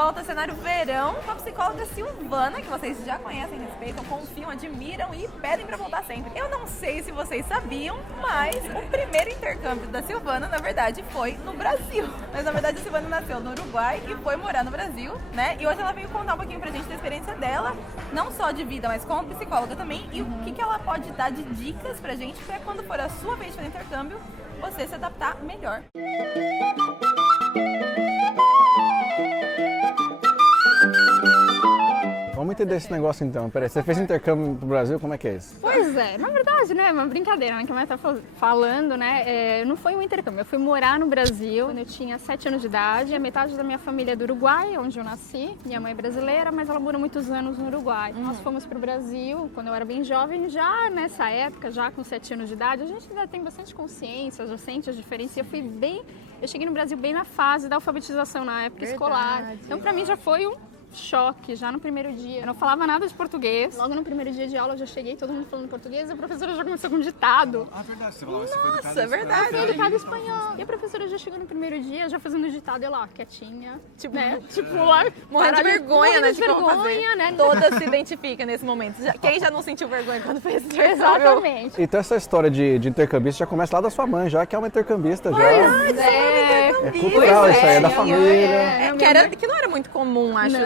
volta, cenário verão, com a psicóloga Silvana, que vocês já conhecem, respeitam, confiam, admiram e pedem pra voltar sempre. Eu não sei se vocês sabiam, mas o primeiro intercâmbio da Silvana, na verdade, foi no Brasil. Mas na verdade a Silvana nasceu no Uruguai e foi morar no Brasil, né? E hoje ela veio contar um pouquinho pra gente da experiência dela, não só de vida, mas como psicóloga também, e o que ela pode dar de dicas pra gente pra quando for a sua vez de fazer intercâmbio, você se adaptar melhor. Vamos entender esse negócio então. Peraí, você fez intercâmbio pro Brasil, como é que é isso? Pois é, na verdade, né, é uma brincadeira, né, que a mãe tá falando, né, não foi um intercâmbio, eu fui morar no Brasil quando eu tinha 7 anos de idade, a metade da minha família é do Uruguai, onde eu nasci, minha mãe é brasileira, mas ela morou muitos anos no Uruguai. Nós fomos pro Brasil quando eu era bem jovem, já nessa época, já com 7 anos de idade, a gente ainda tem bastante consciência, já sente as diferenças, eu cheguei no Brasil bem na fase da alfabetização na época escolar, então pra mim já foi um choque, já no primeiro dia. Eu não falava nada de português. Logo no primeiro dia de aula eu já cheguei, todo mundo falando português, e a professora já começou com um ditado. Ah, verdade, você falava Nossa, é verdade. Foi educado em espanhol. E a professora já chegou no primeiro dia, já fazendo o ditado, eu lá, quietinha, Tipo, né? Tipo lá, morrendo de vergonha, né? De como fazer. vergonha, né? Toda se identifica nesse momento. Quem já não sentiu vergonha quando fez isso? Exatamente. Então essa história de intercambista já começa lá da sua mãe, já que é uma intercambista. Já É cultural, isso aí é da família. Que não era muito comum, acho,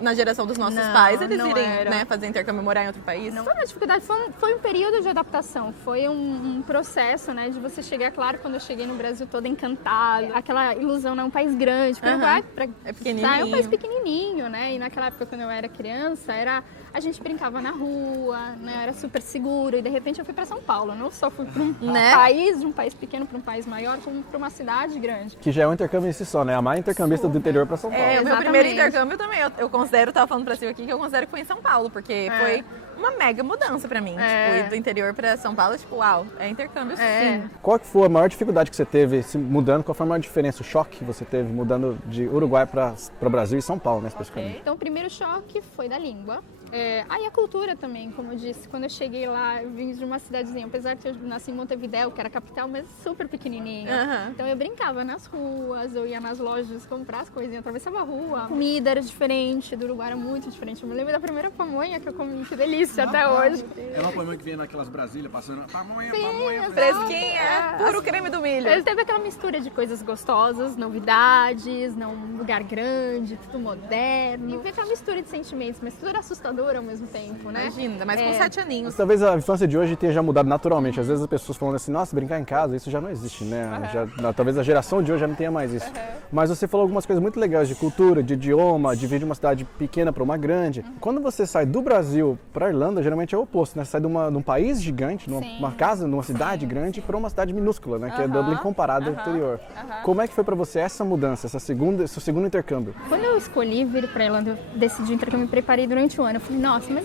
na geração dos nossos pais, eles não irem, era. né, fazer intercâmbio e morar em outro país. Foi uma dificuldade, foi um período de adaptação, foi um processo, né, de você chegar, claro, quando eu cheguei no Brasil toda encantada, aquela ilusão, né, um país grande, porque o Uruguai É pequenininho. é um país pequenininho, né, e naquela época quando eu era criança, a gente brincava na rua, né, era super seguro, e de repente eu fui para São Paulo, eu não só fui para de um país pequeno para um país maior, como para uma cidade grande. Que já é um intercâmbio em si só, né? A mãe intercambista do interior pra São Paulo. O meu Exatamente. primeiro intercâmbio também, eu considero, tava falando pra Silvia aqui, que eu considero que foi em São Paulo, porque foi uma mega mudança pra mim. Tipo, ir do interior pra São Paulo, tipo, uau, é intercâmbio sim. Qual que foi a maior dificuldade que você teve se mudando? Qual foi a maior diferença, o choque que você teve mudando de Uruguai para Brasil e São Paulo, né, especificamente? Então, o primeiro choque foi da língua. Aí a cultura também, como eu disse, quando eu cheguei lá, eu vim de uma cidadezinha, apesar de eu nasci em Montevidéu, que era a capital, mas super pequenininha. Então eu brincava nas ruas, eu ia nas lojas comprar as coisinhas, atravessava a rua. A comida era diferente, do Uruguai era muito diferente. Eu me lembro da primeira pamonha que eu comi, que delícia até hoje. É uma pamonha que vem naquelas Brasílias passando. Pamonha, Sim, Fresquinha, puro creme do milho. Ele teve aquela mistura de coisas gostosas, novidades, num lugar grande, tudo moderno. E aquela mistura de sentimentos, mas tudo era assustador ao mesmo tempo, né? Imagina, mas com 7 aninhos. Mas talvez a infância de hoje tenha já mudado naturalmente. Às vezes as pessoas falando assim, nossa, brincar em casa, isso já não existe, né? Talvez a geração de hoje já não tenha mais isso. Mas você falou algumas coisas muito legais de cultura, de idioma, de vir de uma cidade pequena para uma grande. Quando você sai do Brasil para Irlanda, geralmente é o oposto, né? Você sai de um país gigante, numa casa, numa cidade grande, para uma cidade minúscula, né? Que é Dublin comparado ao interior. Como é que foi para você essa mudança, seu segundo intercâmbio? Quando eu escolhi vir para Irlanda, eu decidi o intercâmbio, me preparei durante um ano. Eu falei, nossa, mas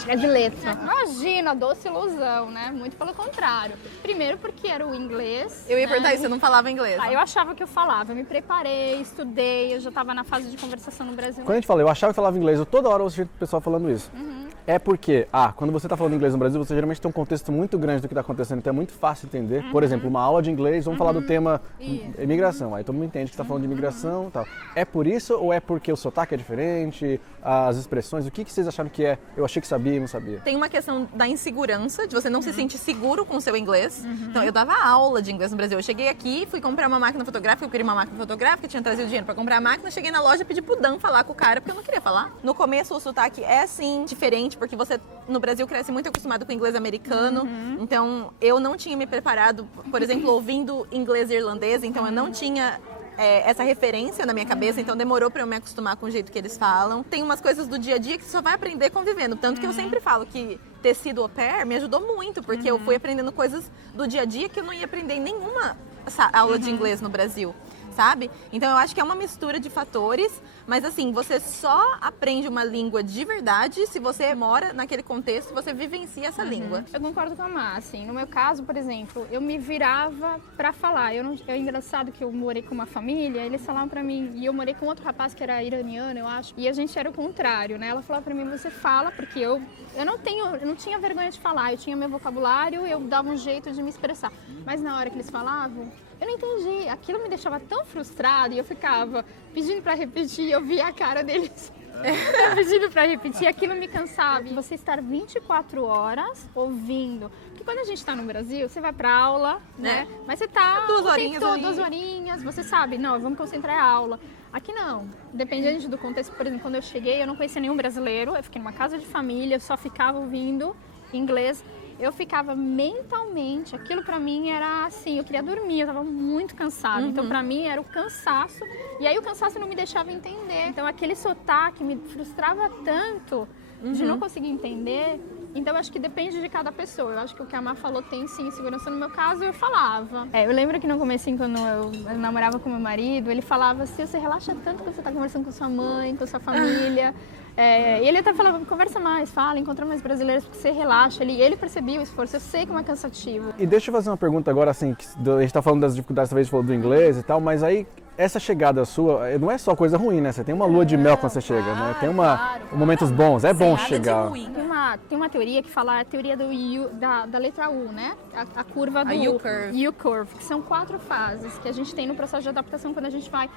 tirar de letra. Imagina, doce ilusão, né? Muito pelo contrário. Primeiro porque era o inglês. Eu ia perguntar isso, você não falava inglês. Eu achava que eu falava, eu me preparei, estudei, eu já estava na fase de conversação no Brasil. Quando a gente fala, eu achava que falava inglês, eu toda hora ouço o pessoal falando isso. É porque, quando você está falando inglês no Brasil, você geralmente tem um contexto muito grande do que está acontecendo, então é muito fácil entender. Por exemplo, uma aula de inglês, vamos falar do tema imigração. Aí todo mundo entende que está falando de imigração e tal. É por isso ou é porque o sotaque é diferente, as expressões? O que vocês acharam que é? Eu achei que sabia e não sabia. Tem uma questão da insegurança, de você não se sentir seguro com o seu inglês. Então, eu dava aula de inglês no Brasil. Eu cheguei aqui, fui comprar uma máquina fotográfica, eu queria uma máquina fotográfica, tinha trazido dinheiro para comprar a máquina, cheguei na loja, pedi pro Dan falar com o cara, porque eu não queria falar. No começo, o sotaque é, sim, diferente, porque você, no Brasil, cresce muito acostumado com o inglês americano. Então, eu não tinha me preparado, por exemplo, ouvindo inglês e irlandês, então eu não tinha essa referência na minha cabeça, então demorou pra eu me acostumar com o jeito que eles falam. Tem umas coisas do dia a dia que você só vai aprender convivendo, tanto que eu sempre falo que ter sido au pair me ajudou muito, porque eu fui aprendendo coisas do dia a dia que eu não ia aprender em nenhuma aula de inglês no Brasil, sabe? Então eu acho que é uma mistura de fatores, mas assim, você só aprende uma língua de verdade se você mora naquele contexto e você vivencia essa língua. Eu concordo com a Má, assim, no meu caso, por exemplo, eu me virava pra falar. É engraçado que eu morei com uma família, eles falavam pra mim, e eu morei com outro rapaz que era iraniano, eu acho, e a gente era o contrário, né? Ela falava pra mim, você fala, porque eu não tinha vergonha de falar, eu tinha meu vocabulário, eu dava um jeito de me expressar. Mas na hora que eles falavam, Eu não entendi. Aquilo me deixava tão frustrada e eu ficava pedindo para repetir, eu via a cara deles. Pedindo para repetir, aquilo me cansava. Você estar 24 horas ouvindo. Porque quando a gente está no Brasil, você vai para aula, né? Mas você tá 2 horinhas ali. 2 horinhas, você sabe, não, vamos concentrar a aula. Aqui não, dependendo do contexto. Por exemplo, quando eu cheguei, eu não conhecia nenhum brasileiro, eu fiquei numa casa de família, eu só ficava ouvindo inglês. Eu ficava mentalmente, aquilo pra mim era assim, eu queria dormir, eu tava muito cansada. Então pra mim era o cansaço, e aí o cansaço não me deixava entender. Então aquele sotaque me frustrava tanto de não conseguir entender. Então eu acho que depende de cada pessoa. Eu acho que o que a Má falou tem sim segurança. No meu caso, eu falava. Eu lembro que no comecinho, quando eu namorava com meu marido, ele falava assim, você relaxa tanto quando você tá conversando com sua mãe, com sua família. E ele até falava, conversa mais, fala, encontra mais brasileiros, porque você relaxa. Ele percebia o esforço, eu sei como é cansativo. E deixa eu fazer uma pergunta agora, assim, a gente tá falando das dificuldades, talvez falou do inglês e tal, mas aí essa chegada sua não é só coisa ruim, né? Você tem uma lua de mel quando você chega, né? Tem momentos bons, é bom chegar. Tem uma teoria que fala a teoria da letra U, né? A curva do U-curve, que são 4 fases que a gente tem no processo de adaptação quando a gente vai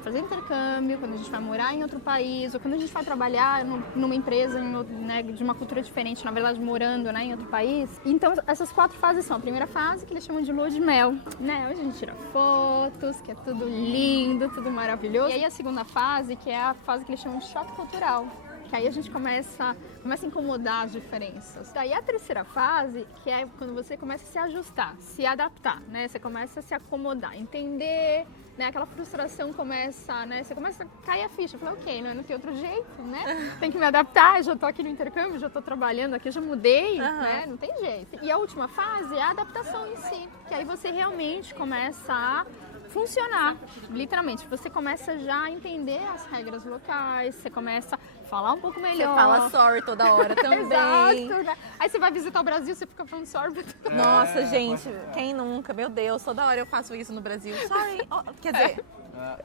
fazer intercâmbio, quando a gente vai morar em outro país, ou quando a gente vai trabalhar numa empresa né, de uma cultura diferente, na verdade morando, né, em outro país. Então essas 4 fases são a primeira fase, que eles chamam de lua de mel, né, onde a gente tira fotos, que é tudo lindo, tudo maravilhoso. E aí a segunda fase, que é a fase que eles chamam de choque cultural, que aí a gente começa a incomodar as diferenças. Daí a terceira fase, que é quando você começa a se ajustar, se adaptar, né? Você começa a se acomodar, entender, né? Aquela frustração começa, né? Você começa a cair a ficha. Fala, ok, não tem outro jeito, né? Tem que me adaptar, já tô aqui no intercâmbio, já tô trabalhando aqui, já mudei, né? Não tem jeito. E a última fase é a adaptação em si, que aí você realmente começa a funcionar, literalmente. Você começa já a entender as regras locais, você começa a falar um pouco melhor. Você fala sorry toda hora também. Exato, né? Aí você vai visitar o Brasil, você fica falando sorry pra todo mundo. Nossa, gente, quem nunca? Meu Deus, toda hora eu faço isso no Brasil. Sorry. Quer dizer...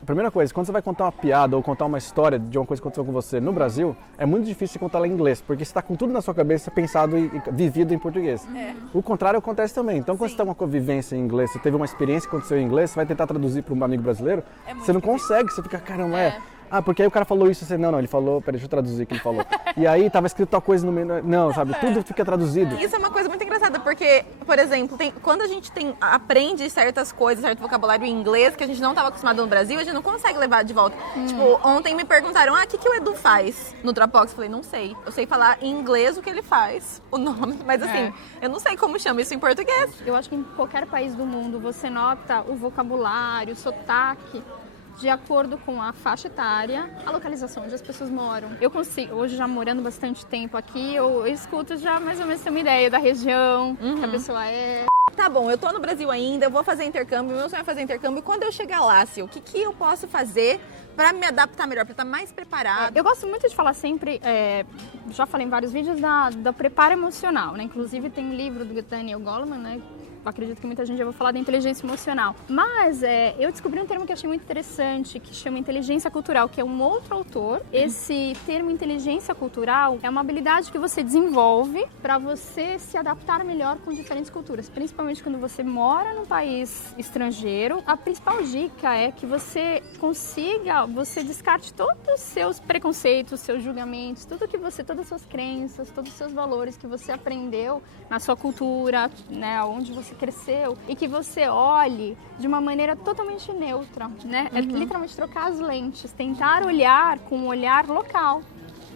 Primeira coisa, quando você vai contar uma piada ou contar uma história de uma coisa que aconteceu com você no Brasil, é muito difícil contar ela em inglês, porque você está com tudo na sua cabeça pensado e vivido em português. O contrário acontece também. Então, quando você está com uma convivência em inglês, você teve uma experiência que aconteceu em inglês, você vai tentar traduzir para um amigo brasileiro, você não consegue, você fica, caramba, porque aí o cara falou isso, você, não, ele falou, peraí, deixa eu traduzir o que ele falou. E aí tava escrito tal coisa no meio, não, sabe, tudo fica traduzido. Isso é uma coisa muito engraçada, porque, por exemplo, quando a gente aprende certas coisas, certo vocabulário em inglês que a gente não estava acostumado no Brasil, a gente não consegue levar de volta. Tipo, ontem me perguntaram, o que o Edu faz no Dropbox? Eu falei, não sei. Eu sei falar em inglês o que ele faz, o nome, mas assim, eu não sei como chama isso em português. Eu acho que em qualquer país do mundo você nota o vocabulário, o sotaque, de acordo com a faixa etária, a localização onde as pessoas moram. Eu consigo, hoje já morando bastante tempo aqui, eu escuto já mais ou menos ter uma ideia da região que a pessoa é. Tá bom, eu tô no Brasil ainda, eu vou fazer intercâmbio, meu sonho é fazer intercâmbio. E quando eu chegar lá, Sil, o que eu posso fazer pra me adaptar melhor, pra estar mais preparada? Eu gosto muito de falar sempre, já falei em vários vídeos, da preparo emocional, né? Inclusive tem um livro do Daniel Goleman, né? Acredito que muita gente já vai falar da inteligência emocional. Mas eu descobri um termo que eu achei muito interessante, que chama inteligência cultural, que é um outro autor. Esse termo inteligência cultural é uma habilidade que você desenvolve para você se adaptar melhor com diferentes culturas, principalmente quando você mora num país estrangeiro. A principal dica é que você descarte todos os seus preconceitos, seus julgamentos, todas as suas crenças, todos os seus valores que você aprendeu na sua cultura, né, onde você cresceu, e que você olhe de uma maneira totalmente neutra, né? É literalmente trocar as lentes, tentar olhar com um olhar local,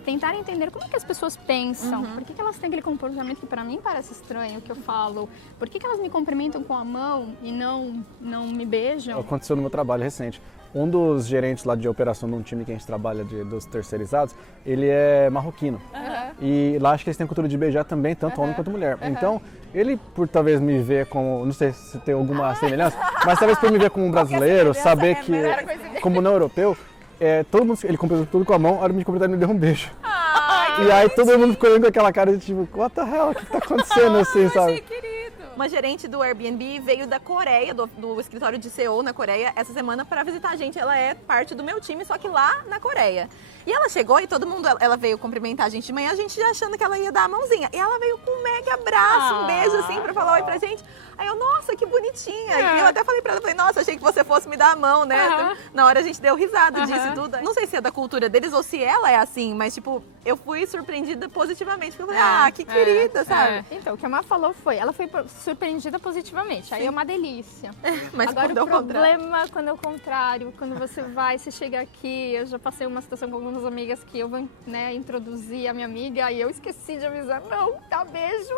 tentar entender como é que as pessoas pensam, por que elas têm aquele comportamento que para mim parece estranho, que eu falo, por que elas me cumprimentam com a mão e não me beijam. Aconteceu no meu trabalho recente. Um dos gerentes lá de operação de um time que a gente trabalha dos terceirizados, ele é marroquino. E lá acho que eles têm cultura de beijar também, tanto homem quanto mulher. Então, ele, por talvez me ver como, não sei se tem alguma semelhança, mas talvez por me ver como um brasileiro, saber que, como não europeu, todo mundo, ele cumprimentou tudo com a mão, a hora de cumprimentar ele me deu um beijo. E aí todo mundo ficou olhando com aquela cara de tipo, what the hell, o que tá acontecendo assim, sabe? Querido. Uma gerente do Airbnb veio da Coreia, do escritório de Seul, na Coreia, essa semana para visitar a gente. Ela é parte do meu time, só que lá na Coreia. E ela chegou e todo mundo, ela veio cumprimentar a gente de manhã, a gente já achando que ela ia dar a mãozinha. E ela veio com um mega abraço, um beijo assim, pra falar oi pra gente. Aí eu, nossa, que bonitinha. E eu até falei pra ela, falei, nossa, achei que você fosse me dar a mão, né? Na hora a gente deu risada disso e tudo. Não sei se é da cultura deles ou se ela é assim, mas tipo, eu fui surpreendida positivamente. Porque eu falei, que querida, sabe? Então, o que a Má falou ela foi surpreendida positivamente. Aí é uma delícia. Mas agora quando o é o contrário. problema quando é o contrário, quando você chega aqui, eu já passei uma situação com algumas amigas que eu vou, né, introduzir a minha amiga e eu esqueci de avisar, não, dá beijo.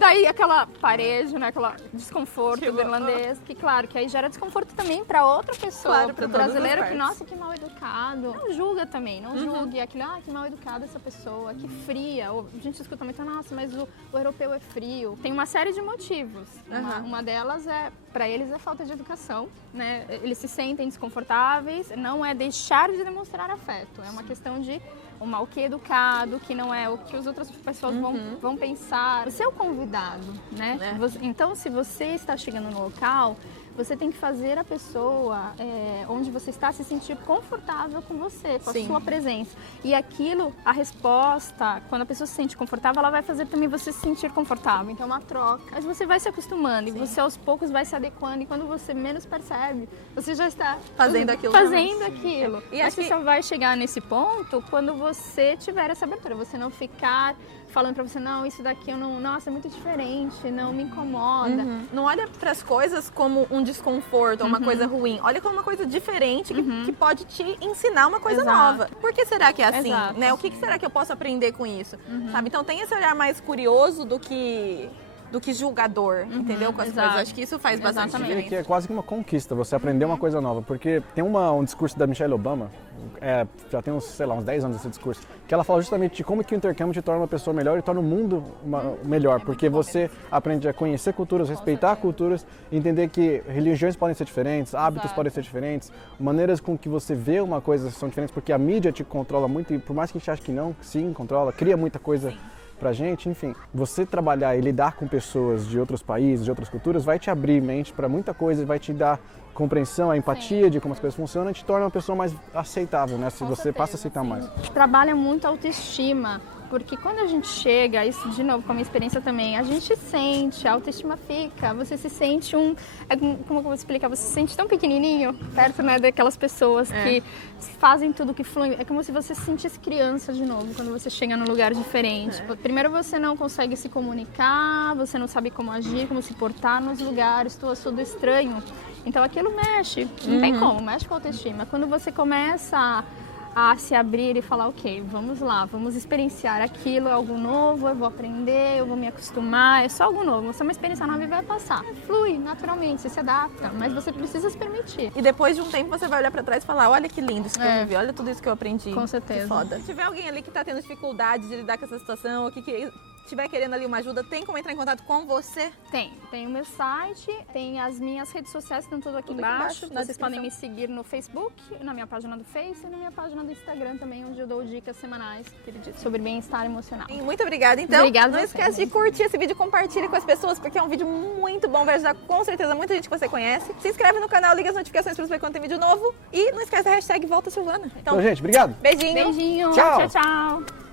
Daí aquela parejo, né, aquela desconforto do irlandês, que claro, que aí gera desconforto também para outra pessoa, Claro, para o pra todas as brasileiro, que partes. nossa, que mal educado. Não julga também, não julgue aquilo, que mal educada essa pessoa, que fria. A gente escuta muito, nossa, mas o europeu é frio. Tem uma série de motivos. Uma delas é, para eles, é falta de educação, né? Eles se sentem desconfortáveis, não é deixar de demonstrar afeto, é uma questão de o mal que educado, que não é o que as outras pessoas vão pensar. Você é o convidado, né? Então, se você está chegando no local, você tem que fazer a pessoa onde você está se sentir confortável com você, com a sua presença. E aquilo, a resposta, quando a pessoa se sente confortável, ela vai fazer também você se sentir confortável. Então é uma troca. Mas você vai se acostumando e você aos poucos vai se adequando. E quando você menos percebe, você já está Fazendo aquilo. E acho que você só vai chegar nesse ponto quando você tiver essa abertura. Você não ficar falando pra você, não, isso daqui eu não, nossa, é muito diferente, não me incomoda. Não olha para as coisas como um desconforto ou uma coisa ruim. Olha como uma coisa diferente que pode te ensinar uma coisa nova. Por que será que é assim? Né? O que será que eu posso aprender com isso? Sabe? Então tem esse olhar mais curioso do que julgador, entendeu? Com as coisas. Acho que isso faz bastante Eu diria diferença. que é quase que uma conquista, você aprender uma coisa nova, porque tem um discurso da Michelle Obama, já tem uns 10 anos esse discurso, que ela fala justamente de como que o intercâmbio te torna uma pessoa melhor e torna o mundo melhor, porque você aprende a conhecer culturas, respeitar culturas, entender que religiões podem ser diferentes, hábitos podem ser diferentes, maneiras com que você vê uma coisa são diferentes, porque a mídia te controla muito e por mais que a gente ache que não, sim, controla, cria muita coisa pra gente, enfim, você trabalhar e lidar com pessoas de outros países, de outras culturas, vai te abrir mente para muita coisa, vai te dar compreensão, a empatia de como as coisas funcionam e te torna uma pessoa mais aceitável, né? Se você passa a aceitar mais. A gente trabalha muito a autoestima, porque quando a gente chega, isso de novo com a minha experiência também, a gente sente, a autoestima fica, você se sente como eu vou explicar, você se sente tão pequenininho perto, né, daquelas pessoas que fazem tudo que flui, é como se você se sentisse criança de novo quando você chega num lugar diferente. Primeiro você não consegue se comunicar, você não sabe como agir, como se portar nos lugares, tudo estranho. Então aquilo mexe, não tem como, mexe com a autoestima. Quando você começa a se abrir e falar, ok, vamos lá, vamos experienciar aquilo, é algo novo, eu vou aprender, eu vou me acostumar, é só algo novo, você é uma experiência nova e vai passar. Flui naturalmente, você se adapta, mas você precisa se permitir. E depois de um tempo você vai olhar pra trás e falar, olha que lindo isso que eu vivi, olha tudo isso que eu aprendi. Com certeza. Que foda. Se tiver alguém ali que tá tendo dificuldade de lidar com essa situação, ou que estiver querendo ali uma ajuda, tem como entrar em contato com você? Tem o meu site, tem as minhas redes sociais, estão tudo aqui embaixo. Vocês podem me seguir no Facebook, na minha página do Face e na minha página do Instagram também, onde eu dou dicas semanais sobre bem-estar emocional. Muito obrigada, então. Obrigada não a você. esquece de curtir esse vídeo e compartilhe com as pessoas, porque é um vídeo muito bom, vai ajudar com certeza muita gente que você conhece. Se inscreve no canal, liga as notificações para saber quando tem vídeo novo e não esquece da hashtag Volta Silvana. Então, gente, obrigado! Beijinho! Beijinho! Tchau. Tchau, tchau!